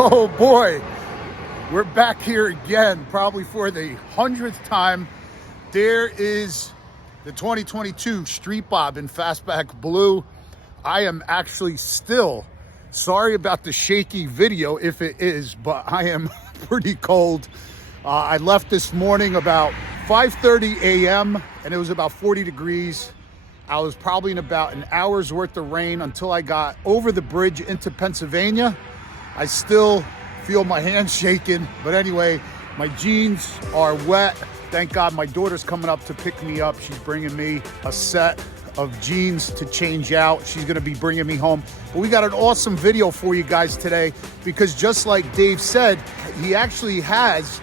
Oh boy, we're back here again, probably for the 100th time. There is the 2022 Streetbob in Fastback Blue. I am actually still sorry about the shaky video, if it is, but I am pretty cold. I left this morning about 5:30 a.m. and it was about 40 degrees. I was probably in about an hour's worth of rain until I got over the bridge into Pennsylvania. I still feel my hands shaking, but anyway, my jeans are wet. Thank God my daughter's coming up to pick me up. She's bringing me a set of jeans to change out. She's gonna be bringing me home. But we got an awesome video for you guys today because just like Dave said, he actually has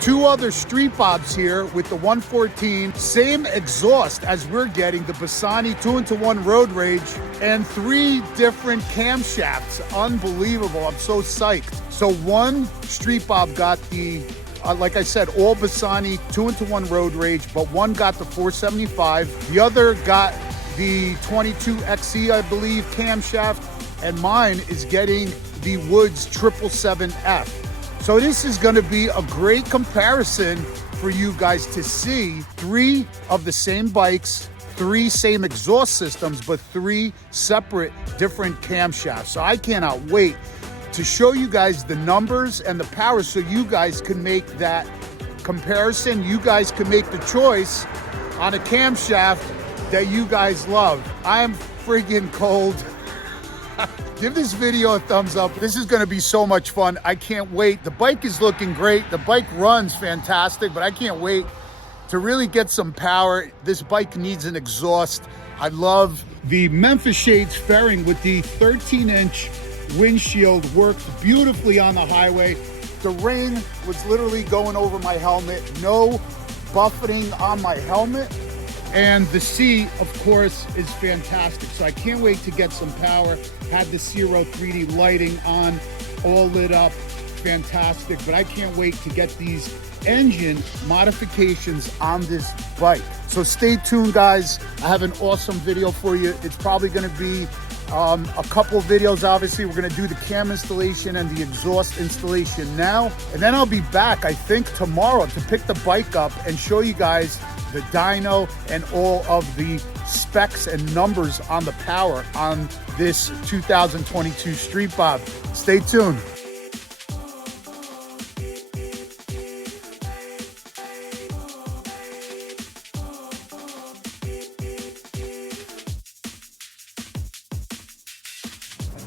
two other Streetbobs here with the 114, same exhaust as we're getting, the Bassani 2-in-1 Road Rage, and 3 different camshafts. Unbelievable, I'm so psyched. So one Streetbob got the, like I said, all Bassani 2-in-1 Road Rage, but one got the 475. The other got the 22 XE, I believe, camshaft, and mine is getting the Woods 777F. So this is gonna be a great comparison for you guys to see 3 of the same bikes, 3 same exhaust systems, but 3 separate different camshafts. So I cannot wait to show you guys the numbers and the power so you guys can make that comparison. You guys can make the choice on a camshaft that you guys love. I'm freaking cold. Give this video a thumbs up. This is gonna be so much fun. I can't wait. The bike is looking great. The bike runs fantastic, but I can't wait to really get some power. This bike needs an exhaust. I love the Memphis Shades fairing with the 13-inch windshield. Works beautifully on the highway. The rain was literally going over my helmet. No buffeting on my helmet. And the C, of course, is fantastic. So I can't wait to get some power. Had the Zero 3D lighting on, all lit up, fantastic. But I can't wait to get these engine modifications on this bike. So stay tuned, guys. I have an awesome video for you. It's probably gonna be a couple of videos. Obviously, we're gonna do the cam installation and the exhaust installation now. And then I'll be back, I think, tomorrow to pick the bike up and show you guys the dyno and all of the specs and numbers on the power on this 2022 Streetbob. Stay tuned.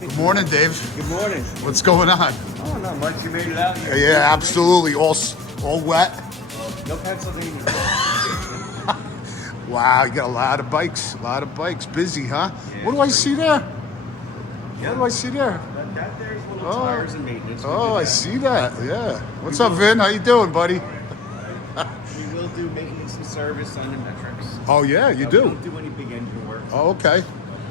Good morning, Dave. Good morning. What's going on? Oh, not much. You made it out here. Yeah, absolutely. All wet. No Pennsylvania. Wow, you got a lot of bikes. Busy, huh? Yeah. What do I see there? Yeah. What do I see there? That there's little tires and maintenance. Oh, I see that. Yeah. What's up, Vin? How you doing, buddy? We will do maintenance and service on the metrics. Oh, yeah, you We do. don't do any big engine work. Oh, okay.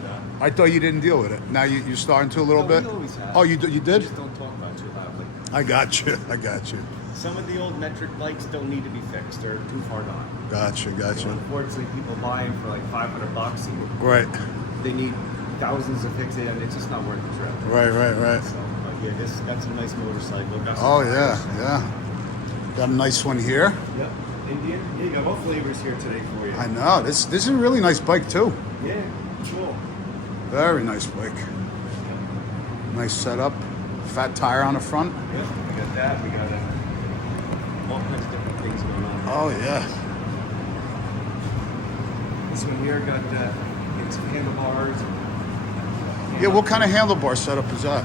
But, I thought you didn't deal with it. Now you're starting to a little no, bit? we always have. Oh, you did? We just don't talk about it too loudly. I got you. Some of the old metric bikes don't need to be fixed. They're too far gone. Gotcha. So unfortunately, people buy them for like $500 and Right. they need thousands to fix it, and it's just not worth the trip. Right. So, but yeah, that's a nice motorcycle. Got some Oh, tires. yeah. Got a nice one here. Yep, Indian. Yeah, you got both flavors here today for you. I know. This is a really nice bike, too. Yeah, cool. Very nice bike. Nice setup. Fat tire on the front. Yep, we got that. We got all kinds of different things going on. Oh, yeah. This one here got some handlebars. Yeah, what kind of handlebar setup is that?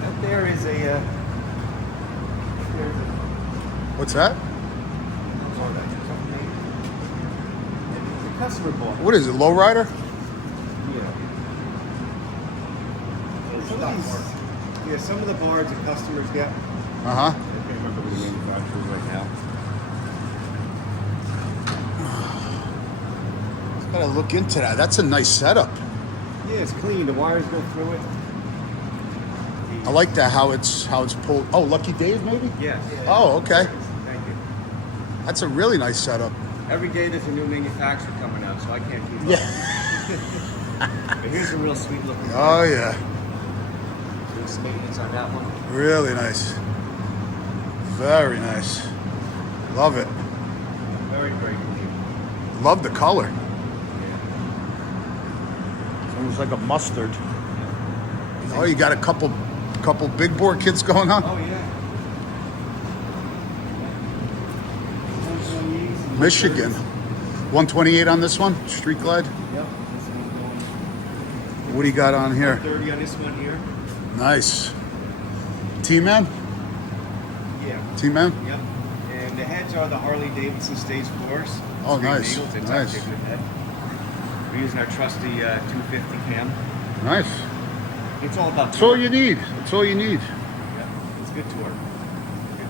That there is a. What's that? The customer bought. What is it, lowrider? Yeah, some of the bars that customers get. Uh-huh. I can't remember the manufacturers right now. Gotta look into that. That's a nice setup. Yeah, it's clean. The wires go through it. I like that how it's pulled. Oh, Lucky Dave maybe? Yes. Oh, okay. Thank you. That's a really nice setup. Every day there's a new manufacturer coming out, so I can't keep up. Yeah. But here's a real sweet looking. Oh yeah. There's maintenance on that one. Really nice. Very nice. Love it. Very, very clean. Love the color. Yeah. It's almost like a mustard. Oh, you got a couple big bore kits going on? Oh, yeah. Michigan. 128 on this one? Street Glide? Yep. What do you got on here? 30 on this one here. Nice. T-Man? Yeah. T-Man? Yep. And the heads are the Harley Davidson Stage 4s. Oh, nice. Eagles. It's Nice. actually a good head. We're using our trusty 250 cam. Nice. It's all about That's all you need. That's all you need. Yeah. It's good torque.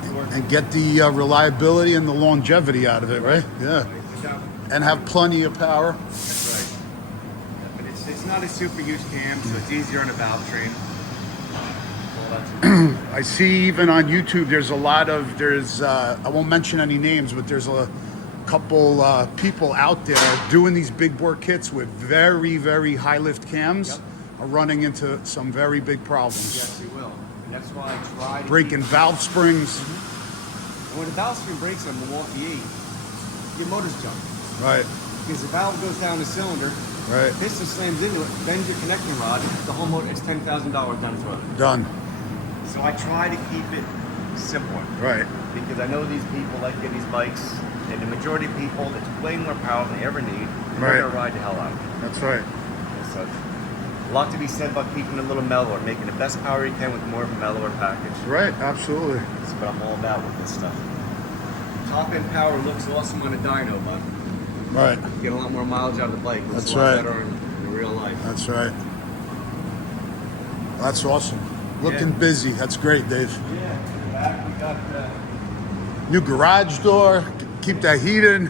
Good torque. And get the reliability and the longevity out of it, right? Yeah. Without- And have plenty of power. That's right. Yeah, but it's not a super used cam, so it's easier on a valve train. All that's I see even on YouTube there's a lot of, I won't mention any names, but there's a couple people out there doing these big bore kits with very, very high lift cams. Yep. Are running into some very big problems. Yes, we will. And that's why I try to Breaking valve springs. And when the valve spring breaks on Milwaukee 8, your motor's jump. Right, Because the valve goes down the cylinder, right. piston slams into it, bends your connecting rod, the whole motor, it's $10,000 down the road. Done. So I try to keep it simple. Right. Because I know these people like getting these bikes, and the majority of people, it's way more power than they ever need, and Right. they're going to ride the hell out of it. That's right. And so, a lot to be said about keeping it a little mellower, making the best power you can with more of a mellower package. Right, absolutely. That's what I'm all about with this stuff. Top end power looks awesome on a dyno, but Right. you get a lot more mileage out of the bike. Looks That's a lot right. better in real life. That's right. That's awesome. Looking Yeah. busy. That's great, Dave. Yeah, in the back we got New garage door. Keep that heat in.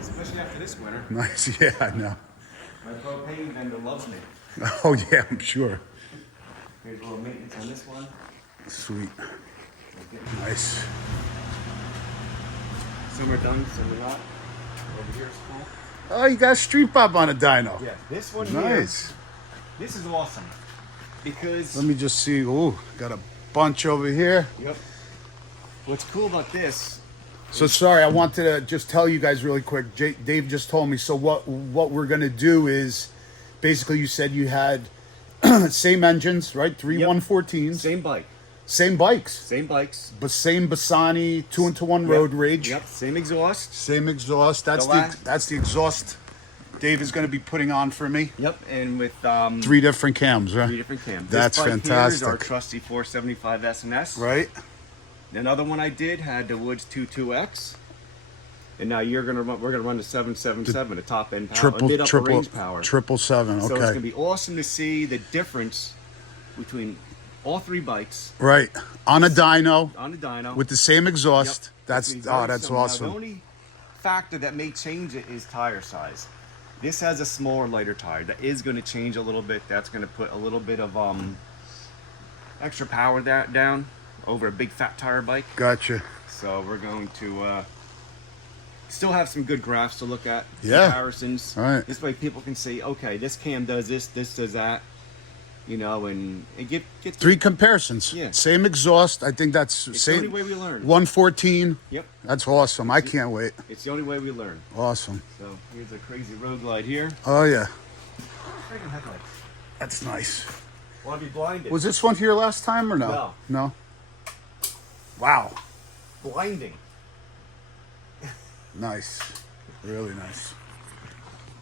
especially after this winter. Nice. Yeah, I know. My propane vendor loves me. Oh, yeah, I'm sure. Here's a little maintenance on this one. Sweet. Nice. Some are done, some are not. Over here is cool. Oh, you got a Streetbob on a dyno. Yeah, this one here, Nice. this is awesome. Because, Let me just see. Ooh, got a bunch over here. yep. What's cool about this, So sorry, I wanted to just tell you guys really quick. Dave just told me. So what we're gonna do is, basically, you said you had same engines, right? Three Yep. 114s, same bike, same bikes, same bikes. but same Bassani 2-into-1 road rage, Yep, same exhaust. same exhaust. That's The last- that's the exhaust Dave is going to be putting on for me. Yep, and with 3 different cams, right? 3 different cams. That's this bike fantastic. Here is our trusty 475 S&S. Right. Another one I did had the Woods 22X. And now we're gonna run the 777, the top end power, mid upper range power. 777. So Okay. it's gonna be awesome to see the difference between all 3 bikes Right. On a dyno on the dyno. with the same exhaust. Yep. That's It's very that's similar. Now, awesome. the only factor that may change it is tire size. This has a smaller, lighter tire. That is going to change a little bit. That's going to put a little bit of extra power down over a big fat tire bike. Gotcha. So we're going to still have some good graphs to look at. Yeah. Comparisons. All right. This way people can see, okay, this cam does this does that. You know, and it gets 3 comparisons. Yeah. Same exhaust. I think that's It's the same. only way we learn. 114. Yep. That's awesome. I can't wait. It's the only way we learn. Awesome. So here's a crazy road glide here. Oh yeah. Freaking headlights. That's nice. Want to be blinded? Was this one here last time or no? No. No. Wow. Blinding. Nice. Really nice.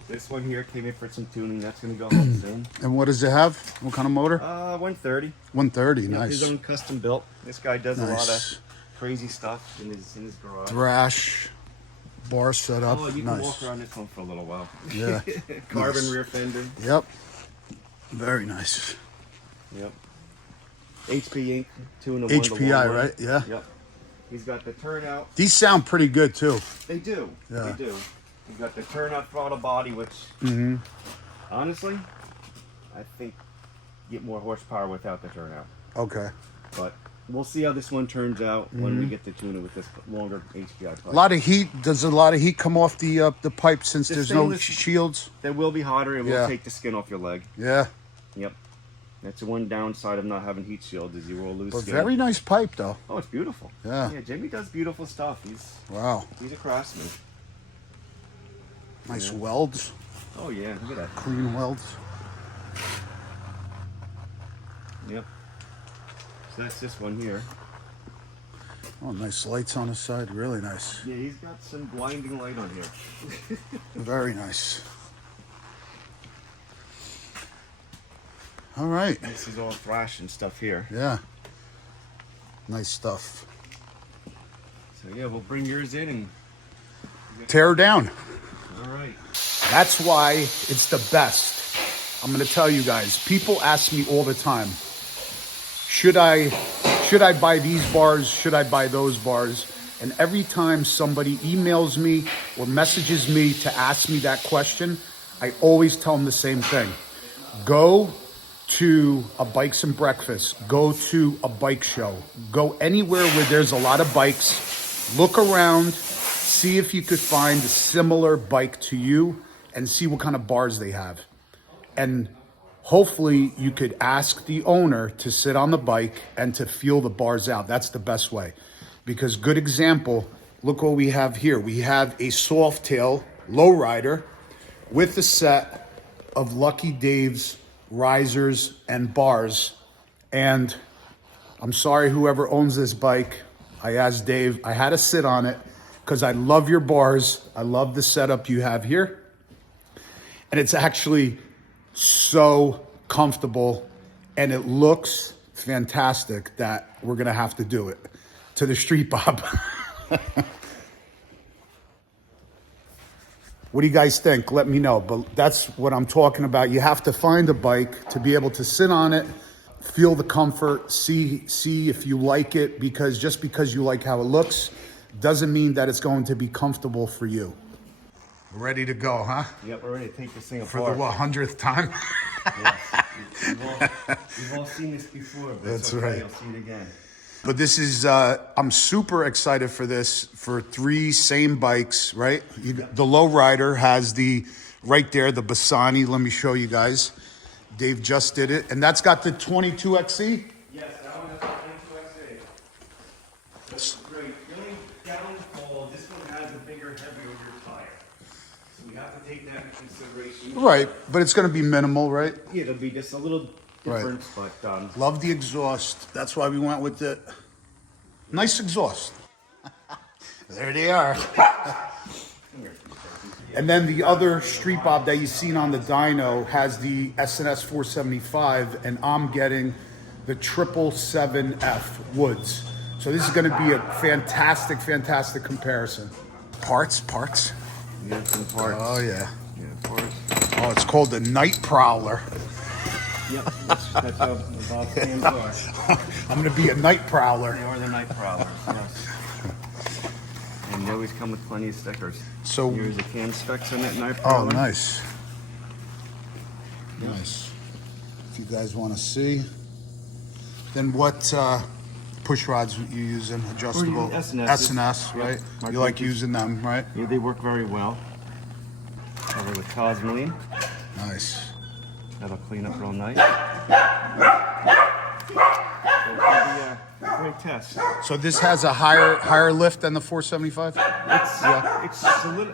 This one here came in for some tuning. That's going to go home soon. And what does it have? What kind of motor? 130. 130. Yep, Nice. his own custom built. This guy does a lot Nice. of crazy stuff in his garage. Thrash. Bar setup. Oh, you can Nice. walk around this one for a little while. Yeah. Carbon Nice. rear fender. Yep. Very nice. Yep. HP ink, 2-in-1. HPI, right? Yeah. Yep. He's got the turnout. These sound pretty good too. They do. Yeah. They do. He's got the turnout throttle body, which honestly, I think get more horsepower without the turnout. Okay. But we'll see how this one turns out when we get to tune it with this longer HPI pipe. A lot of heat. Does a lot of heat come off the pipe since The there's no stainless- shields? They will be hotter and Yeah. will take the skin off your leg. Yeah. Yep. That's the one downside of not having heat shields is you will lose But skin. very nice pipe though. Oh, it's beautiful. Yeah. Yeah, Jimmy does beautiful stuff. He's a craftsman. Nice welds. Oh yeah, look at that. Clean welds. Yep. So that's this one here. Oh, nice lights on the side. Really nice. Yeah, he's got some blinding light on here. Very nice. All right. This is all thrash and stuff here. Yeah. Nice stuff. So yeah, we'll bring yours in and Tear down. all right. That's why it's the best. I'm going to tell you guys. People ask me all the time, should I buy these bars? Should I buy those bars? And every time somebody emails me or messages me to ask me that question, I always tell them the same thing. Go to a Bikes and Breakfast. Go to a bike show. Go anywhere where there's a lot of bikes. Look around. See if you could find a similar bike to you and see what kind of bars they have. And hopefully you could ask the owner to sit on the bike and to feel the bars out. That's the best way. Because good example, look what we have here. We have a soft tail lowrider with a set of Lucky Dave's risers and bars. And I'm sorry, whoever owns this bike, I asked Dave, I had to sit on it because I love your bars. I love the setup you have here. And it's actually so comfortable and it looks fantastic that we're gonna have to do it to the Streetbob. What do you guys think? Let me know. But that's what I'm talking about. You have to find a bike to be able to sit on it, feel the comfort, see if you like it, because just because you like how it looks doesn't mean that it's going to be comfortable for you. Ready to go, huh? Yep, we're ready to take this thing For apart. the 100th time? Yes. We've all seen this before, but That's it's okay, right. you'll see it again. But this is, I'm super excited for this, for 3 same bikes, right? The lowrider has right there, the Bassani. Let me show you guys. Dave just did it. And that's got the 22XE? Yes, that one has a 22XA. That's great. The only downfall, this one has a bigger, heavier tire. So we have to take that into consideration. Right, but it's going to be minimal, right? Yeah, it'll be just a little different, but Love the exhaust. That's why we went with the nice exhaust. There they are. And then the other Streetbob that you've seen on the dyno has the S&S 475, and I'm getting the 777F Woods. So this is going to be a fantastic comparison. Parts. yeah, some parts. Oh yeah. Yeah, parts. Oh, it's called the Night Prowler. Yep, that's how Bob's hands are. I'm going to be a night prowler. They are the night prowlers, yes. And they always come with plenty of stickers. So, here's the cam specs on that night oh, prowler. nice. Nice. If you guys want to see. Then what push rods you using? Adjustable S&S, right? Yep. You like using them, right? Yeah, they work very well. Cover with Cosmoline. Nice. That'll clean up real nice. So it'll be a great test. So this has a higher lift than the 475?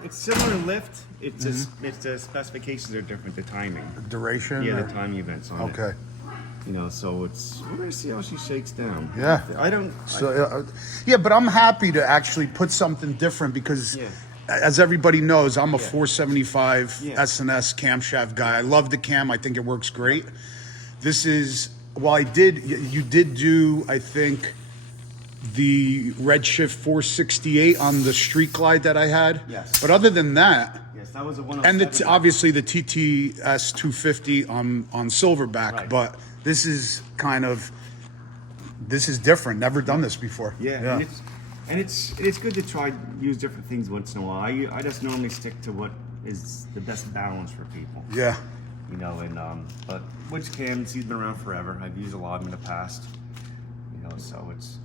It's similar in lift. It's just the specifications are different. The timing. Duration? Yeah, or? the timing events on it. Okay. You know, so we're gonna see how she shakes down. Yeah. Yeah, but I'm happy to actually put something different because, as everybody knows, I'm a 475 S&S camshaft guy. I love the cam. I think it works great. This is, well, you did do, I think, the Redshift 468 on the Street Glide that I had. Yes. But other than that, yes, that was a 107. and obviously the TTS 250 on Silverback, Right. but this is different. Never done this before. Yeah. And it's good to try use different things once in a while. I just normally stick to what is the best balance for people. Yeah. You know, and but which cams, he's been around forever. I've used a lot of them in the past. You know, so it's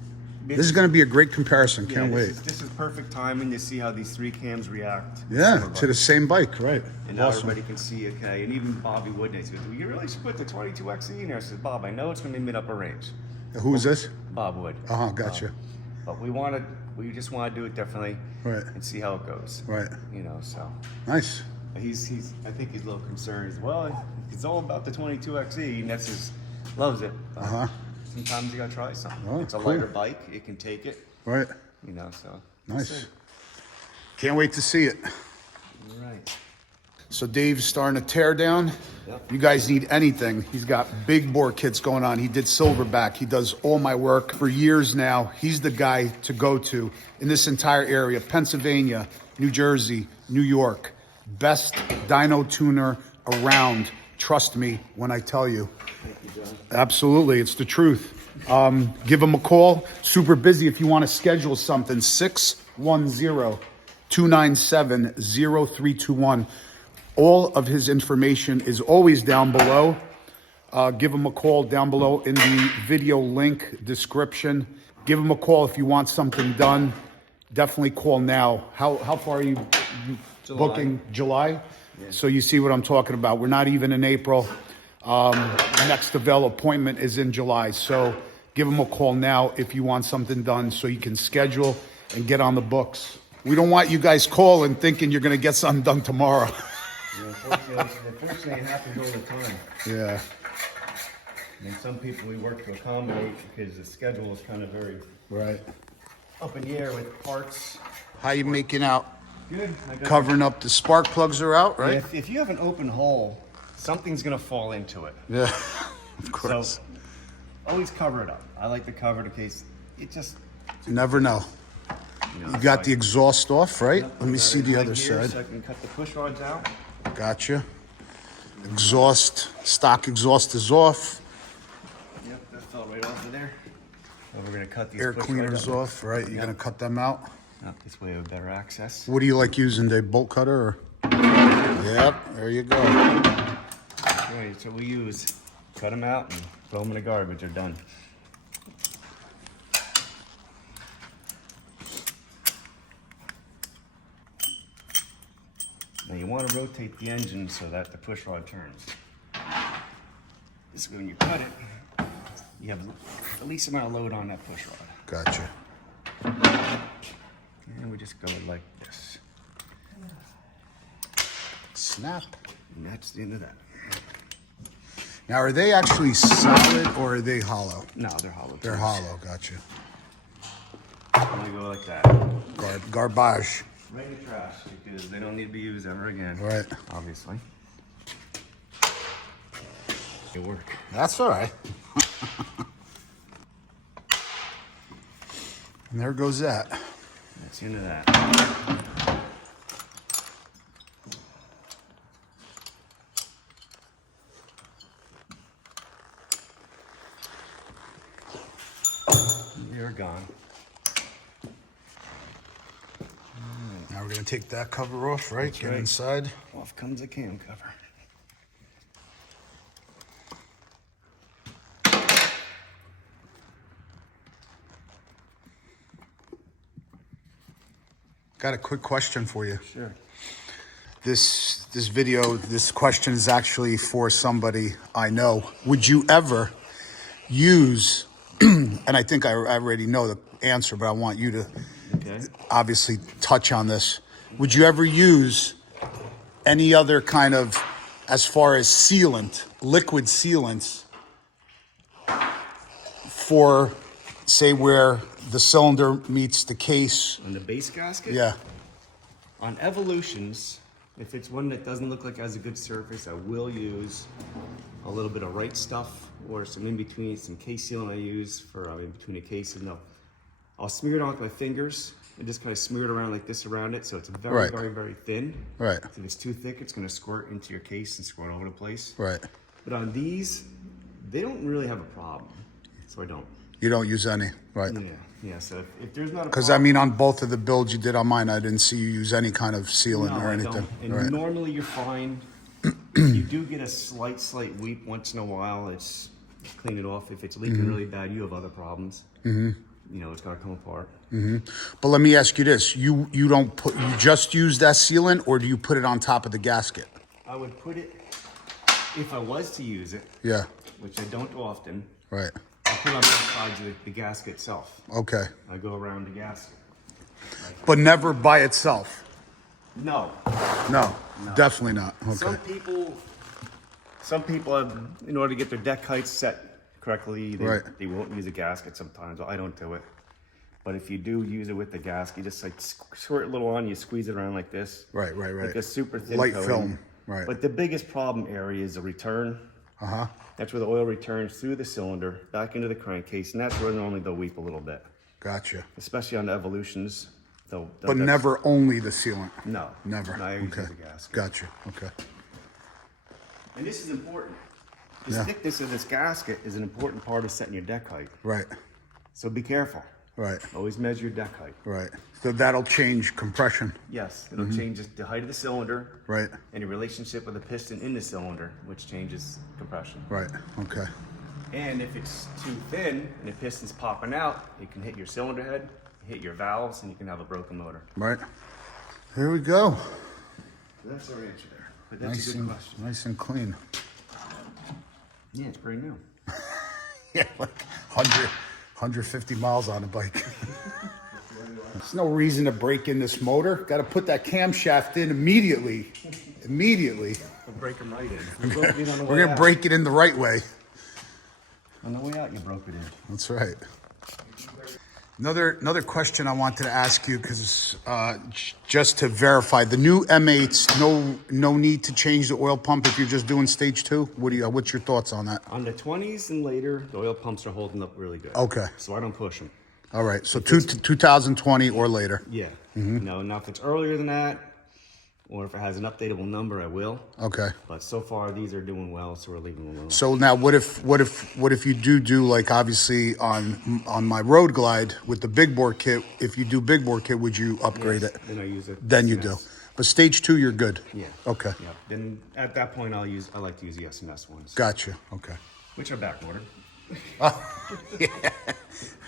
This is going to be a great comparison. Can't wait. This is perfect timing to see how these 3 cams react. Yeah, to the same bike, right? And now everybody can see, okay, and even Bobby Woodney goes, well, you really should put the 22XE in there. I said, Bob, I know it's going to be mid-upper range. Who is this? Bob Wood. Gotcha. But we just want to do it differently, right? And see how it goes, right? You know, so nice. He's I think he's a little concerned as well. It's all about the 22XE, and that's loves it. Sometimes you gotta try something. Oh, it's a lighter bike; it can take it, right? You know, so nice. Can't wait to see it. All right. So Dave's starting to tear down. Yep. You guys need anything, he's got big bore kits going on. He did Silverback. He does all my work for years now. He's the guy to go to in this entire area. Pennsylvania, New Jersey, New York. Best dyno tuner around. Trust me when I tell you. Thank you, John. Absolutely, it's the truth. Give him a call. Super busy if you want to schedule something. 610-297-0321. All of his information is always down below. Give him a call down below in the video link description. Give him a call if you want something done. Definitely call now. How far are you booking? July? Yeah. So you see what I'm talking about. We're not even in April. Next available appointment is in July. So give him a call now if you want something done so you can schedule and get on the books. We don't want you guys calling thinking you're going to get something done tomorrow. Yeah, unfortunately, it happens all the time. Yeah. And some people we work to accommodate because the schedule is kind of very up in the air with parts. How you making out? Good. Covering up, the spark plugs are out, right? Yeah, if you have an open hole, something's going to fall into it. Yeah, of course. So always cover it up. I like to cover it in case it just... You never know. You got the exhaust off, right? Yep, let me see the other side. So I can cut the push rods out. Gotcha. Exhaust, stock exhaust is off. Yep, that fell right off of there. Well, we're going to cut these air cleaners off, right? You're going to cut them out? Yep, this way we have better access. What do you like using, Dave? Bolt cutter? Or? Yep, there you go. Right, so we use. Cut them out and throw them in the garbage. They're done. Now you want to rotate the engine so that the push rod turns. This way when you cut it, you have the least amount of load on that push rod. Gotcha. And we just go like this. Snap. And that's the end of that. Now, are they actually solid or are they hollow? No, they're hollow. They're hollow, gotcha. I'm gonna go like that. Garbage. Right in the trash because they don't need to be used ever again. Right. Obviously. They work. That's all right. And there goes that. That's the end of that. You're gone. Now we're going to take that cover off, right? That's Get right. inside. Off comes the cam cover. Got a quick question for you. Sure. This question is actually for somebody I know. Would you ever use, and I think I already know the answer, but I want you to obviously touch on this. Would you ever use any other kind of, as far as sealant, liquid sealants for, say, where the cylinder meets the case? On the base gasket? Yeah. On Evolutions, if it's one that doesn't look like it has a good surface, I will use a little bit of right stuff or some in between, some case sealant I use for in between the cases. No, I'll smear it on with my fingers and just kind of smear it around like this around it, so it's very, very, very thin. Right. If it's too thick, it's going to squirt into your case and squirt all over the place. Right. But on these, they don't really have a problem, so I don't. You don't use any, right? Yeah. So if there's not a because I mean, on both of the builds you did on mine, I didn't see you use any kind of sealant or anything. I don't. And right. normally you're fine. You do get a slight weep once in a while. It's clean it off. If it's leaking really bad, you have other problems. you know, it's got to come apart. But let me ask you this: you just use that sealant, or do you put it on top of the gasket? I would put it, if I was to use it, Yeah. which I don't often, Right. I put it on both sides of the gasket itself. Okay. I go around the gasket. But never by itself. No. No, definitely not. Okay. Some people have, in order to get their deck heights set correctly, they won't use a gasket sometimes. I don't do it. But if you do use it with the gasket, you just like squirt a little on, you squeeze it around like this. Right. Like a super thin light coating. film. Right. But the biggest problem area is the return. That's where the oil returns through the cylinder back into the crankcase, and that's where normally they'll weep a little bit. Gotcha. Especially on the Evolutions. But never only the sealant. No. Never. No, I use Okay. the gasket. Gotcha. Okay. And this is important. The thickness of this gasket is an important part of setting your deck height. Right. So be careful. Right. Always measure your deck height. Right. So that'll change compression. Yes, it'll change the height of the cylinder. Right. And your relationship with the piston in the cylinder, which changes compression. Right. Okay. And if it's too thin and the piston's popping out, it can hit your cylinder head, hit your valves, and you can have a broken motor. Right. Here we go. That's our answer there. But that's a good question. Nice and clean. Yeah, it's pretty new. Yeah, like 150 miles on a bike. There's no reason to break in this motor. Got to put that camshaft in immediately. Immediately. We'll break them right in. We're going to break it in the right way. On the way out, you broke it in. That's right. Another question I wanted to ask you, because just to verify, the new M8s, no need to change the oil pump if you're just doing stage 2? What's your thoughts on that? On the 20s and later, the oil pumps are holding up really good. Okay. So I don't push them. All right. So 2020 or later. Yeah. No, now if it's earlier than that, or if it has an updatable number, I will. Okay. But so far, these are doing well, so we're leaving them alone. So now, what if you do like obviously on my road glide with the big bore kit? If you do big bore kit, would you upgrade it? Then I use it. Then you do. But stage 2, you're good. Yeah. Okay. Yeah. Then at that point, I like to use the SMS ones. Gotcha. Okay. Which are back ordered. Yeah.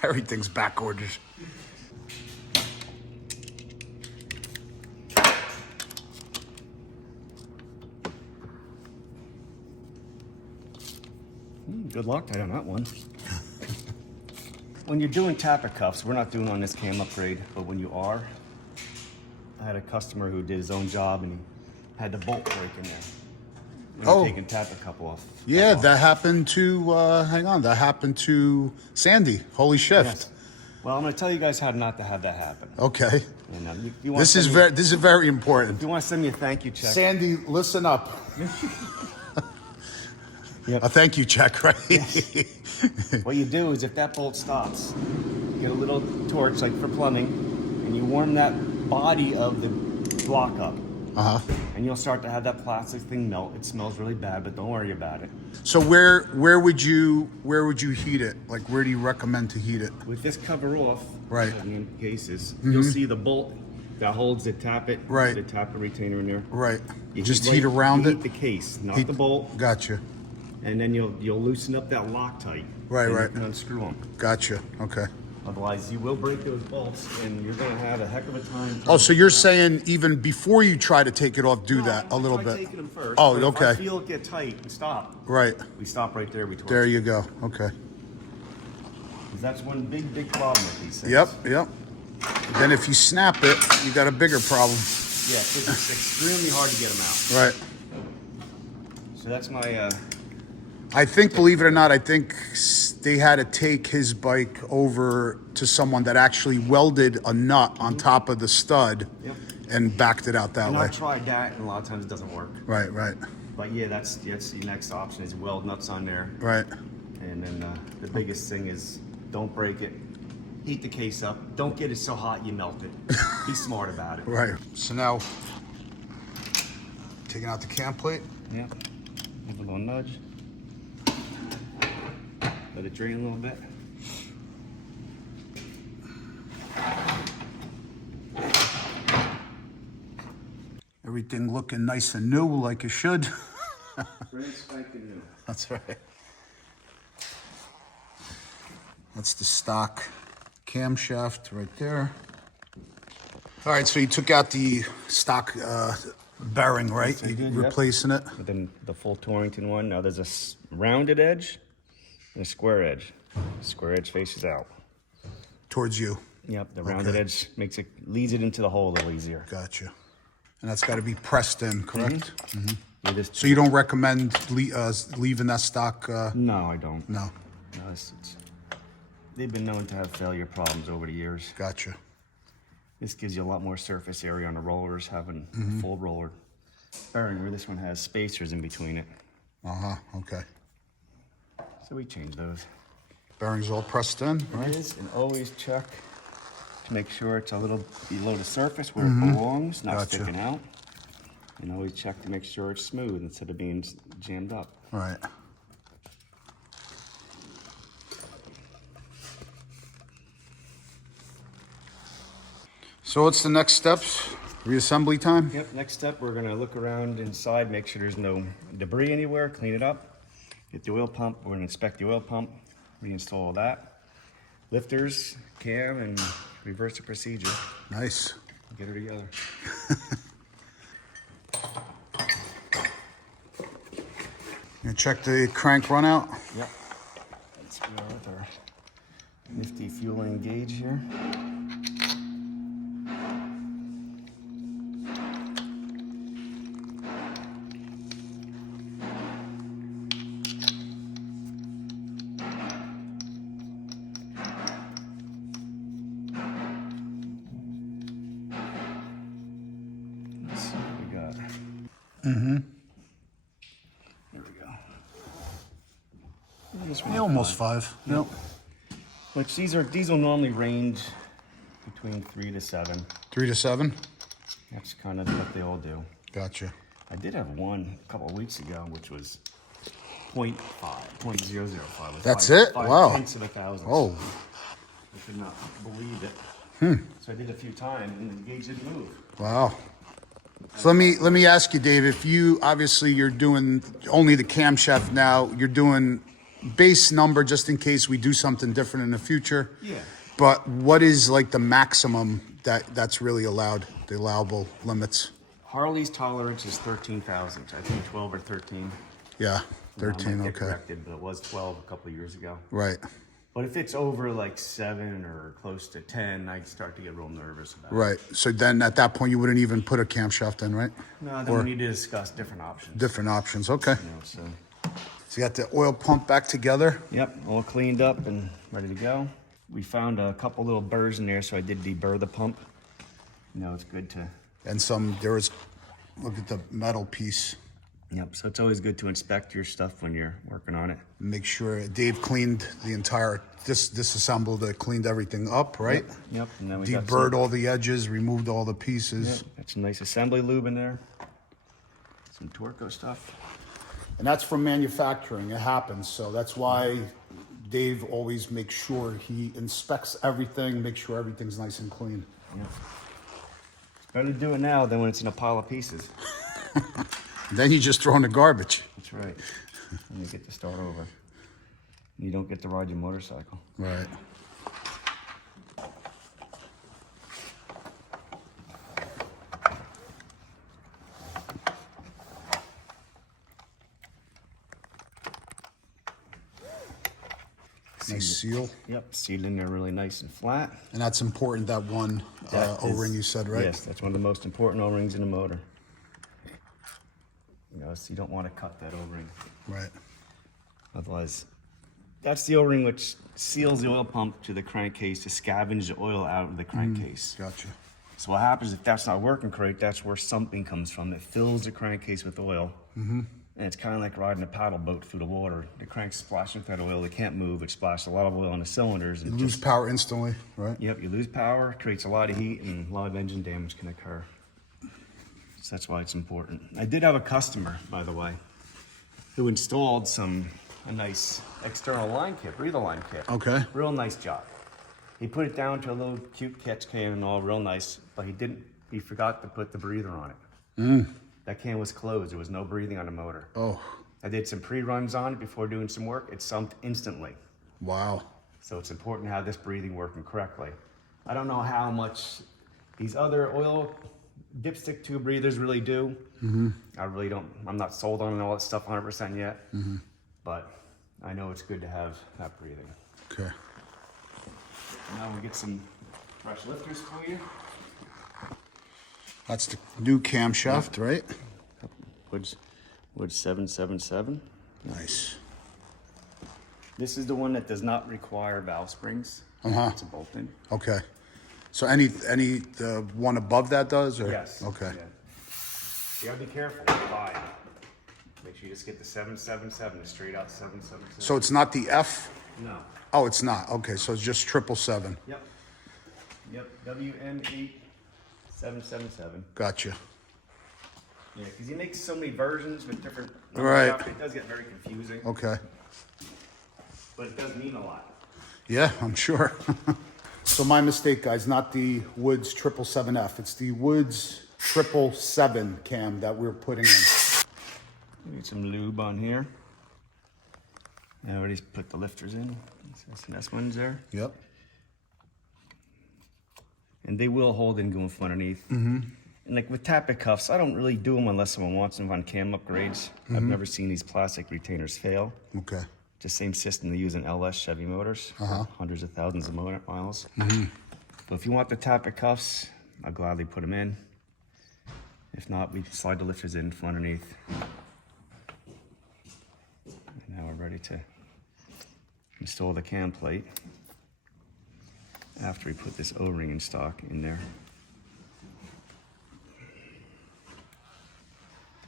Everything's back orders. Good Loctite on that one. When you're doing tapper cuffs, we're not doing on this cam upgrade, but when you are, I had a customer who did his own job and he had the bolt break in there. When taking tapper cuff off. Yeah, that happened to, that happened to Sandy, Holy Shift. Yes. Well, I'm going to tell you guys how not to have that happen. Okay. And you This is very important. If you want to send me a thank you check. Sandy, listen up. Yep. A thank you check, right? Yes. What you do is if that bolt stops, you get a little torch like for plumbing, and you warm that body of the block up. And you'll start to have that plastic thing melt. It smells really bad, but don't worry about it. So where would you heat it? Like where do you recommend to heat it? With this cover off, right? In cases, you'll see the bolt that holds the tappet, right? The tappet retainer in there, right? You just heat around it. Heat the case, not the bolt. Gotcha. And then you'll loosen up that Loctite. Right, and right. You can unscrew them. Gotcha. Okay. Otherwise, you will break those bolts, and you're going to have a heck of a time. Oh, so you're saying even before you try to take it off, do that a little bit? Taking them first. Oh, but okay. If I feel it get tight and stop. Right. We stop right there. We torch. There you go. Okay. That's one big problem with these things. Yep. Then if you snap it, you got a bigger problem. Yeah, it's extremely hard to get them out. Right. So that's my. I think, believe it or not, I think they had to take his bike over to someone that actually welded a nut on top of the stud and backed it out that way. I've tried that, and a lot of times it doesn't work. Right. But yeah, that's the next option is weld nuts on there. Right. And then the biggest thing is don't break it. Heat the case up. Don't get it so hot you melt it. Be smart about it. Right. So now, taking out the cam plate. Yeah. Give it a little nudge. Let it drain a little bit. Everything looking nice and new like it should. Brand spanking new. That's right. That's the stock camshaft right there. All right, so you took out the stock bearing, right? Yes, I did, Replacing it. But then the full Torrington one. Now there's a rounded edge and a square edge. The square edge faces out. Towards you. Yep, the rounded edge leads it into the hole a little easier. Gotcha. And that's got to be pressed in, correct? So You don't recommend leaving that stock? No, I don't. No. No, they've been known to have failure problems over the years. Gotcha. This gives you a lot more surface area on the rollers, having a full roller bearing, where this one has spacers in between it. Okay. So we change those. Bearings all pressed in, right? It is, and always check to make sure it's a little below the surface where it belongs, not sticking out. And always check to make sure it's smooth instead of being jammed up. Right. So what's the next steps? Reassembly time? Yep, next step, we're gonna look around inside, make sure there's no debris anywhere, clean it up. Get the oil pump, we're gonna inspect the oil pump, reinstall that. Lifters, cam, and reverse the procedure. Nice. Get her together. You check the crank run out? Yep. Let's go with our nifty fueling gauge here. Let's see what we got. Here we go. Yeah, almost 5. Yep. Which these will normally range between 3 to 7. 3 to 7? That's kind of what they all do. Gotcha. I did have one a couple of weeks ago, which was 0.5, 0.005. That's it? Wow. 5/10 of a thousand. Oh. I could not believe it. So I did a few times, and the gauge didn't move. Wow. So let me ask you, Dave, if you're doing only the camshaft now, you're doing base number just in case we do something different in the future. Yeah. But what is like the maximum that's really allowed, the allowable limits? Harley's tolerance is 13 thousandths. I think 12 or 13. Yeah, 13, Get okay. corrected, but it was 12 a couple of years ago. Right. But if it's over like 7 or close to 10, I start to get real nervous about it. Right. So then at that point, you wouldn't even put a camshaft in, right? No, then we need to discuss different options. Different options, okay. You know, so. So you got the oil pump back together? Yep, all cleaned up and ready to go. We found a couple little burrs in there, so I did deburr the pump. You know, it's good to... And look at the metal piece. Yep, so it's always good to inspect your stuff when you're working on it. Make sure Dave cleaned the entire, disassembled it, cleaned everything up, right? Yep. And then we Deburred all the edges, removed all the pieces. Yep, got some nice assembly lube in there. Some Torco stuff. And that's from manufacturing, it happens. So that's why Dave always makes sure he inspects everything, make sure everything's nice and clean. Yep. It's better to do it now than when it's in a pile of pieces. Then you just throw in the garbage. That's right. And you get to start over. You don't get to ride your motorcycle. Right. Nice seal. Yep, sealed in there really nice and flat. And that's important, that one O-ring you said, right? Yes, that's one of the most important O-rings in the motor. You know, so you don't want to cut that O-ring. Right. Otherwise, that's the O-ring which seals the oil pump to the crankcase to scavenge the oil out of the crankcase. Gotcha. So what happens if that's not working correct, that's where something comes from. It fills the crankcase with oil. And it's kind of like riding a paddle boat through the water. The crank's splashing with that oil. It can't move. It splashed a lot of oil on the cylinders. You lose power instantly, right? Yep, you lose power, creates a lot of heat, and a lot of engine damage can occur. So that's why it's important. I did have a customer, by the way, who installed a nice external line kit, breather line kit. Okay. Real nice job. He put it down to a little cute catch can and all, real nice, but he forgot to put the breather on it. That can was closed. There was no breathing on the motor. Oh. I did some pre-runs on it before doing some work. It sumped instantly. Wow. So it's important to have this breathing working correctly. I don't know how much these other oil dipstick tube breathers really do. I really don't, I'm not sold on all that stuff 100% yet, but I know it's good to have that breathing. Okay. Now we'll get some fresh lifters for you. That's the new camshaft, right? Wood 777. Nice. This is the one that does not require valve springs. It's a bolt-in. Okay. So the one above that does, or? Yes. Okay. Yeah. You gotta be careful with buying. Make sure you just get the 777, the straight out 777. So it's not the F? No. Oh, it's not. Okay, so it's just 777. Yep. Yep. WN8 777. Gotcha. Yeah, because he makes so many versions with different. Right. It does get very confusing. Okay. But it does mean a lot. Yeah, I'm sure. So my mistake, guys, not the Woods 777F. It's the Woods 777 cam that we're putting in. Get some lube on here. I already put the lifters in. S&S ones there. Yep. And they will hold and go from underneath. And like with tappet cuffs, I don't really do them unless someone wants them on cam upgrades. I've never seen these plastic retainers fail. Okay. The same system they use in LS Chevy motors, hundreds of thousands of miles. But if you want the tappet cuffs, I'll gladly put them in. If not, we slide the lifters in from underneath. And now we're ready to install the cam plate after we put this O-ring in stock in there.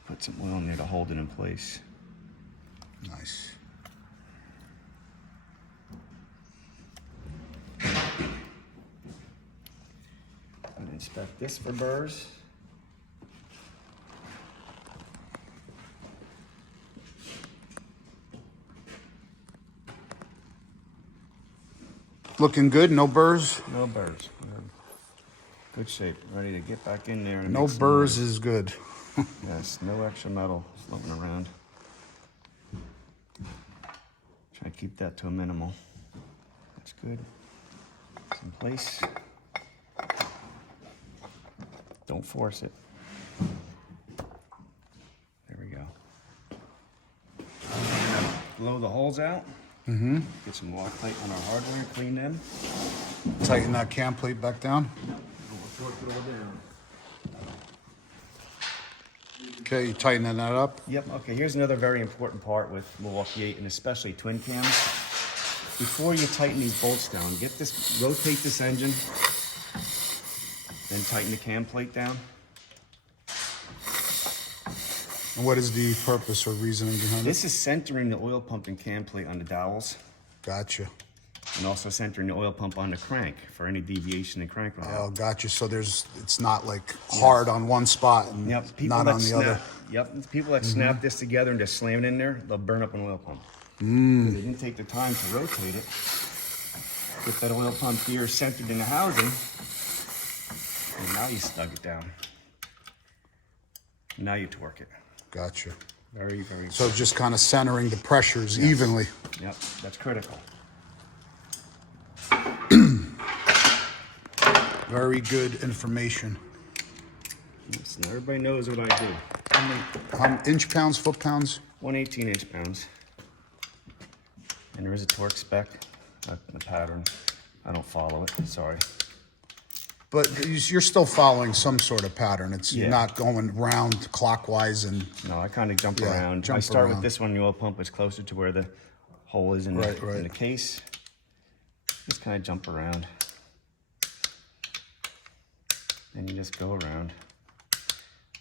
Put some oil in there to hold it in place. Nice. And inspect this for burrs. Looking good, no burrs? No burrs. Good shape. Ready to get back in there. And No make some burrs noise. is good. Yes, no extra metal floating around. Try to keep that to a minimal. That's good. It's in place. Don't force it. There we go. Blow the holes out. Get some Loctite on our hardware, clean them. Tighten that cam plate back down. We'll torque it all down. Okay, you tightening that up? Yep, okay, here's another very important part with Milwaukee 8 and especially twin cams. Before you tighten these bolts down, rotate this engine, then tighten the cam plate down. And what is the purpose or reasoning behind it? This is centering the oil pump and cam plate on the dowels, Gotcha. and also centering the oil pump on the crank for any deviation in crank rod. Oh, gotcha. So it's not like hard on one spot and not on the other. Yep, people that snap this together and just slam it in there, they'll burn up an oil pump. They didn't take the time to rotate it. Get that oil pump gear centered in the housing, and now you snug it down. Now you torque it. Gotcha. Very, very So just kind of centering the pressures evenly. Yep, that's critical. Very good information. Yes, now everybody knows what I do. Inch pounds, foot pounds? 118 inch-pounds. And there is a torque spec, the pattern. I don't follow it, sorry. But you're still following some sort of pattern. It's Yeah. not going round clockwise and No, I kind of jump Yeah, around. jump I start around. with this one, the oil pump is closer to where the hole is in, the, Right, right. in the case. Just kind of jump around. Then you just go around.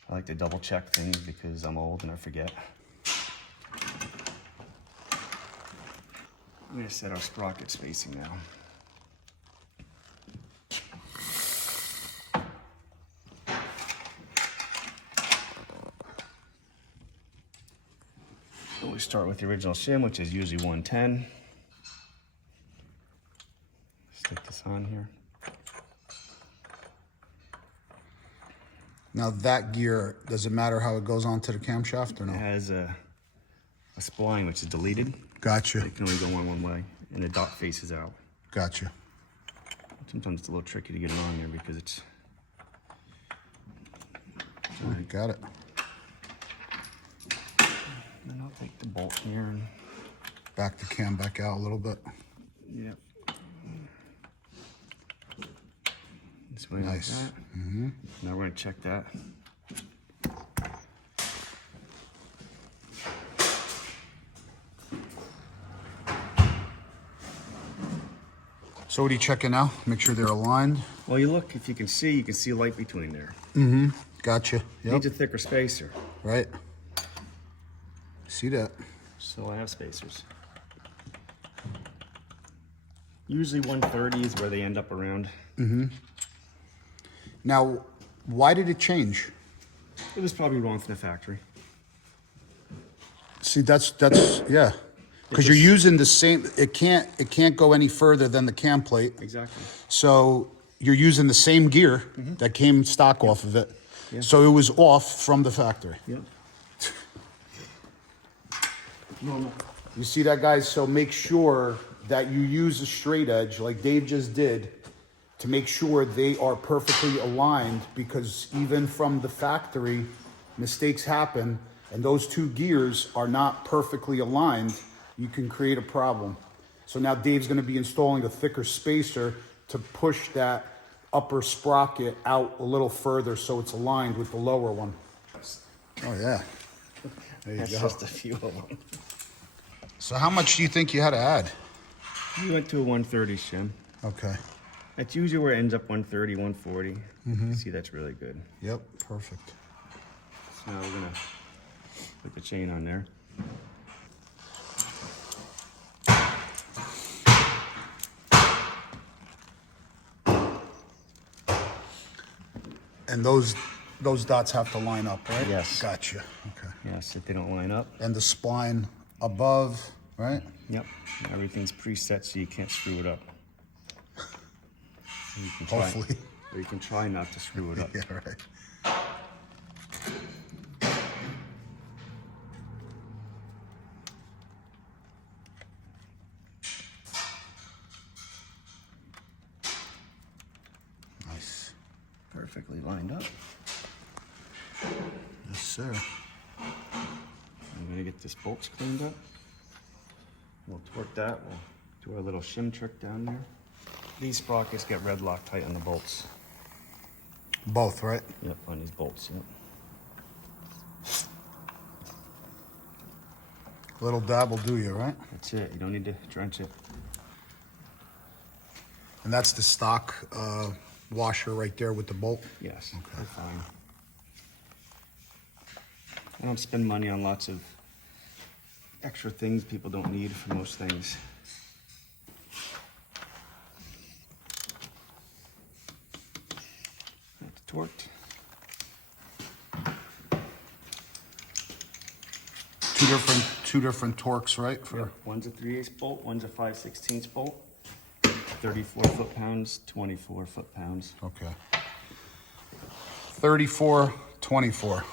I like to double check things because I'm old and I forget. We're gonna set our sprocket spacing now. So we start with the original shim, which is usually 110. Stick this on here. now that gear, does it matter how it goes onto the camshaft or It no? has a spline which is deleted. Gotcha. It can only go one way, and the dot faces out. Gotcha. Sometimes it's a little tricky to get it on there because it's... Got it. And I'll take the bolt here and... Back the cam back out a little bit. Yep. This way Nice. like that. Now we're going to check that. So what are you checking now? Make sure they're aligned. Well, you look, if you can see light between there. Gotcha. Yep. Needs a thicker spacer. Right. See that. So I have spacers. Usually 130 is where they end up around. Now, why did it change? It was probably wrong from the factory. See, that's yeah. Because you're using the same, it can't go any further than the cam plate. Exactly. So you're using the same gear that came stock off of it. Yeah. So it was off from the factory. Yep. Normal. You see that, guys? So make sure that you use a straight edge like Dave just did to make sure they are perfectly aligned, because even from the factory, mistakes happen, and those two gears are not perfectly aligned. You can create a problem. So now Dave's going to be installing a thicker spacer to push that upper sprocket out a little further so it's aligned with the lower one. Oh yeah, there you That's go. just a few of them. So how much do you think you had to add? We went to a 130 shim. Okay. That's usually where it ends up 130, 140. See, that's really good. Yep, perfect. So now we're gonna put the chain on there. And those dots have to line up, right? Yes. Gotcha. Okay. Yes, if they don't line up. And the spline above, right? Yep. Everything's preset so you can't screw it up. You can try, Hopefully. or you can try not to screw it up. Yeah, right. Nice. Perfectly lined up. Yes, sir. I'm gonna get this bolts cleaned up. We'll torque that. We'll do our little shim trick down there. These sprockets get red lock tight on the bolts. Both, right? Yep, on these bolts, yep. Little dab will do you, right? That's it, you don't need to drench it. And that's the stock washer right there with the bolt? Yes, they're fine. I don't spend money on lots of extra things people don't need for most things. That's torqued. Two different torques, right? For Yep. One's a 3/8 bolt, one's a 5/16 bolt. 34 foot-pounds, 24 foot-pounds. Okay. 34, 24.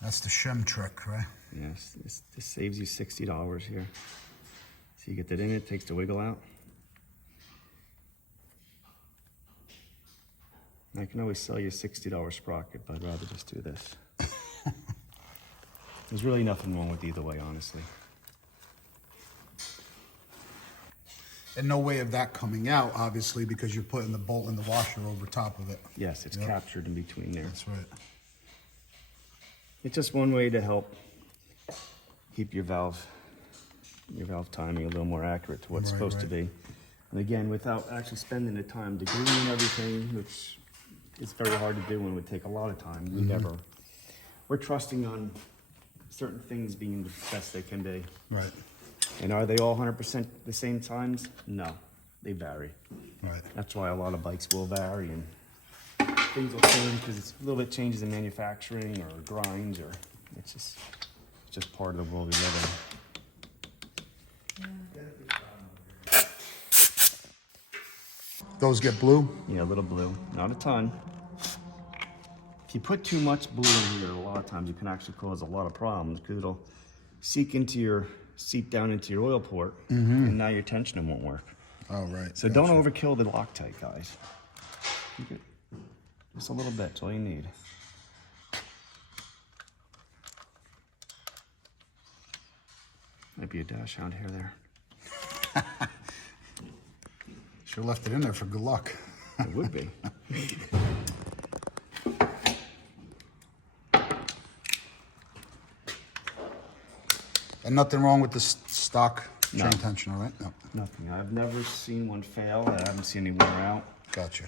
That's the shim trick, right? Yes, this saves you $60 here. So you get that in, it takes the wiggle out. I can always sell you a $60 sprocket, but I'd rather just do this. There's really nothing wrong with either way, honestly. And no way of that coming out, obviously, because you're putting the bolt and the washer over top of it. Yes, it's captured in between there. That's right. It's just one way to help keep your valve timing a little more accurate to what it's supposed to be. And again, without actually spending the time to green everything, which is very hard to do and would take a lot of time. We're trusting on certain things being the best they can be. Right. And are they all 100% the same times? No, they vary. Right. That's why a lot of bikes will vary and things will change because it's a little bit changes in manufacturing or grinds, or it's just part of the world we live in. Those get blue? Yeah, a little blue, not a ton. If you put too much blue in here, a lot of times you can actually cause a lot of problems because it'll seep into your seep down into your oil port, and now your tensioner won't work. Oh, right. So don't overkill the Loctite, guys. Keep it just a little bit, that's all you need. Might be a dash out here there. Sure left it in there for good luck. It would be. And nothing wrong with the stock No. chain tensioner, right? No. Nothing. I've never seen one fail. I haven't seen any wear out. Gotcha.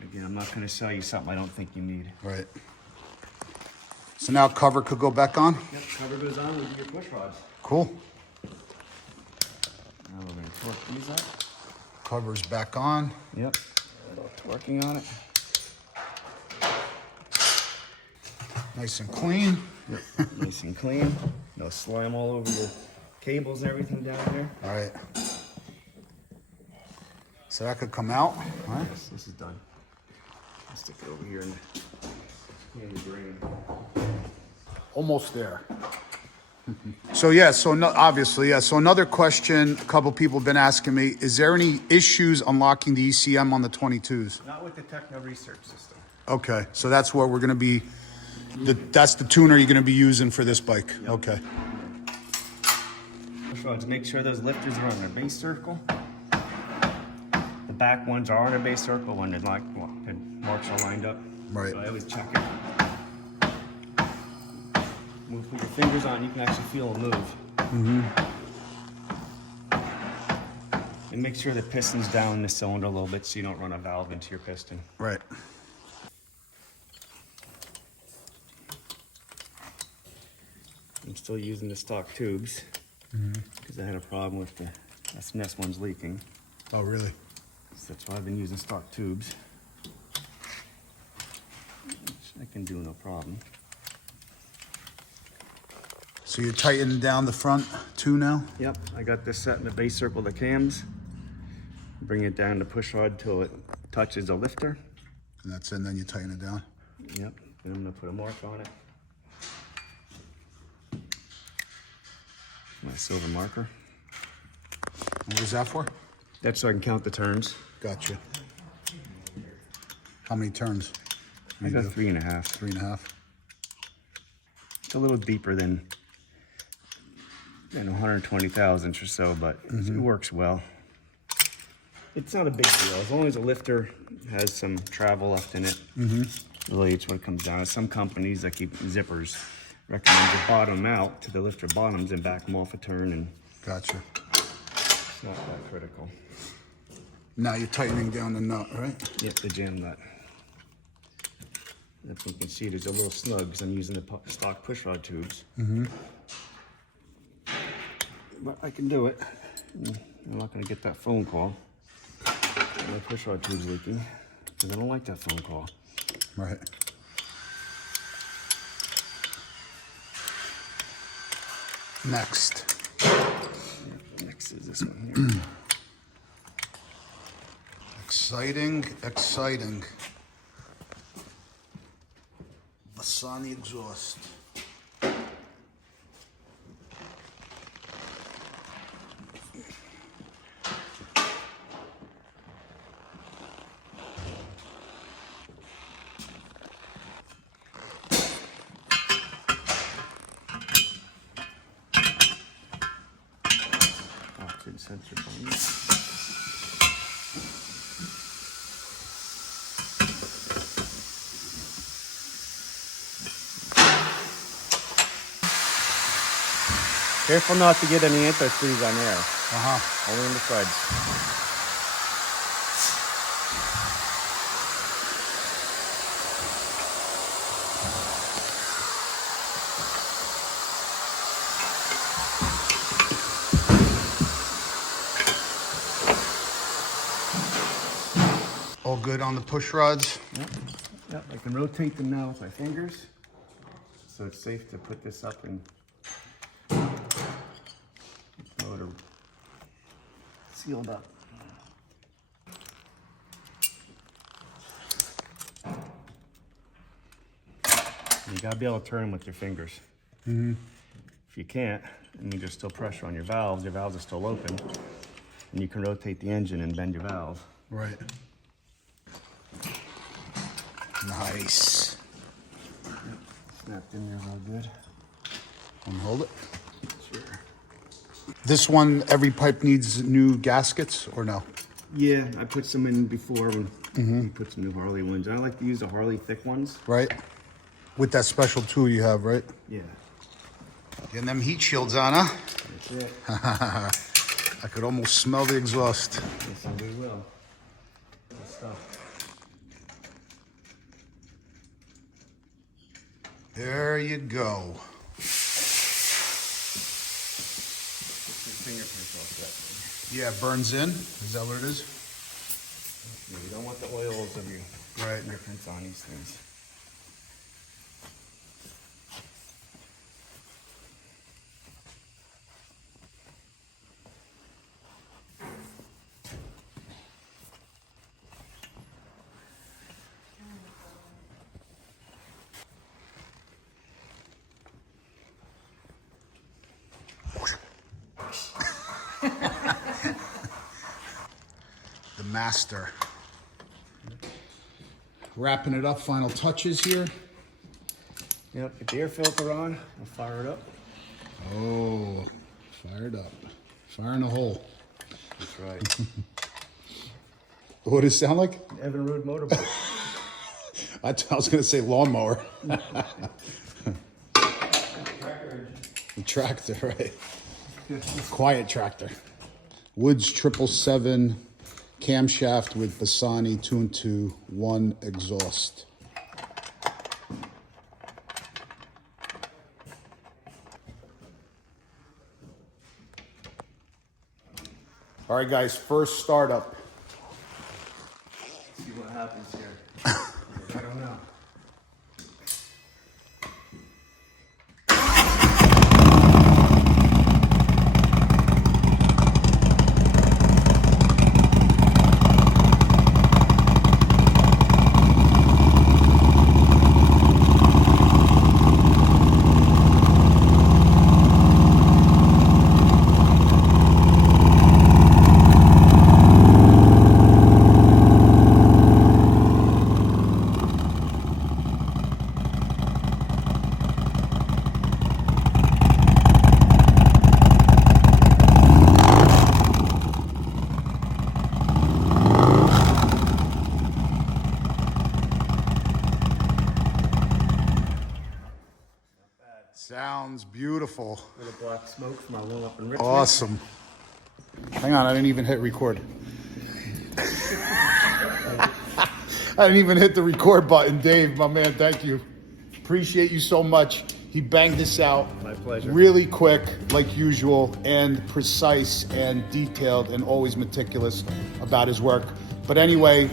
Again, I'm not going to sell you something I don't think you need. Right. So now cover could go back on? Yep, cover goes on with your push rods. Cool. Now we're going to torque these up. Cover's back on. Yep, a little torquing on it. Nice and clean. Yep, nice and clean. No slime all over the cables and everything down there. All right. So that could come out. All right. Yes, this is done. I'll stick it over here in the drain. Almost there. So yeah, so no, obviously, yeah. So another question a couple people have been asking me, is there any issues unlocking the ECM on the 22s? Not with the Techno Research system. Okay, so that's what we're gonna be, that's the tuner you're gonna be using for this bike. Yep. Okay. Push rods, make sure those lifters are on their base circle. The back ones are on their base circle when they're like, well, the marks are lined up. Right. So I always check it. Move, put your fingers on, you can actually feel them move. And make sure the piston's down the cylinder a little bit so you don't run a valve into your piston. Right. I'm still using the stock tubes because I had a problem with the SNS ones leaking. Oh, really? So that's why I've been using stock tubes. Which I can do no problem. So you're tightening down the front too now? Yep, I got this set in the base circle of the cams. Bring it down the push rod till it touches the lifter. And that's it, and then you tighten it down? Yep, then I'm gonna put a mark on it. My silver marker. What is that for? That's so I can count the turns. Gotcha. How many turns? I got 3.5. 3.5. It's a little deeper than 120 thousandths or so, but it works well. It's not a big deal as long as the lifter has some travel left in it. Really, it's what it comes down to. Some companies that keep zippers recommend you bottom out to the lifter bottoms and back them off a turn, and Gotcha. it's not that critical. Now you're tightening down the nut, right? Yep, the jam nut. If you can see, there's a little snug because I'm using the stock push rod tubes. But I can do it. I'm not going to get that phone call. My push rod tube's leaking because I don't like that phone call. Right. Next. Next is this one here. Exciting, exciting. Masani exhaust. Oxygen sensor button. Careful not to get any antifreeze on there. Only in the threads. All good on the push rods? Yep. Yep, I can rotate them now with my fingers. So it's safe to put this up and throw it sealed up. You gotta be able to turn them with your fingers. If you can't, and there's still pressure on your valves are still open, and you can rotate the engine and bend your valve. Right. Nice. Snapped in there real good. And hold it. Sure. This one, every pipe needs new gaskets or no? Yeah, I put some in before when we put some new Harley ones. I like to use the Harley thick ones. Right. With that special tool you have, right? Yeah. Getting them heat shields on, huh? That's it. I could almost smell the exhaust. Yes, we will. Good stuff. There you go. Fingerprints off that. Yeah, it burns in. Is that what it is? Yeah, you don't want the oils of your Right. fingerprints on these things. The master. Wrapping it up, final touches here. Yep, get the air filter on. I'll fire it up. Oh, fired up. Fire in the hole. That's right. What does it sound like? Evan Road motorboat. I was going to say lawnmower. Tractor, right? Quiet tractor. Woods 777 camshaft with Bassani tuned to 1 exhaust. All right, guys, first startup. See what happens here. I don't know. Sounds beautiful. Little black smoke from our roll up in Richmond. Awesome. Hang on, I didn't even hit record. I didn't even hit the record button. Dave, my man, thank you. Appreciate you so much. He banged this out. My pleasure. Really quick, like usual, and precise and detailed and always meticulous about his work. But anyway,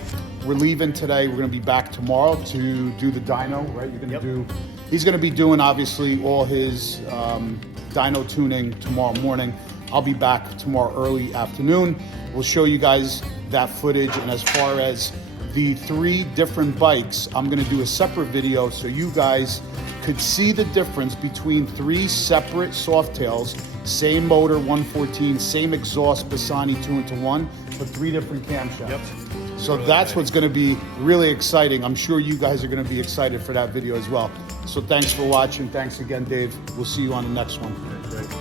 we're leaving today. We're going to be back tomorrow to do the dyno, right? You're going to do... He's going to be doing, obviously, all his dyno tuning tomorrow morning. I'll be back tomorrow early afternoon. We'll show you guys that footage. And as far as the 3 different bikes, I'm going to do a separate video so you guys could see the difference between 3 separate Softails, same motor, 114, same exhaust, Bassani 2-into-1, but 3 different camshafts. Yep. So that's what's going to be really exciting. I'm sure you guys are going to be excited for that video as well. So thanks for watching. Thanks again, Dave. We'll see you on the next one. Great.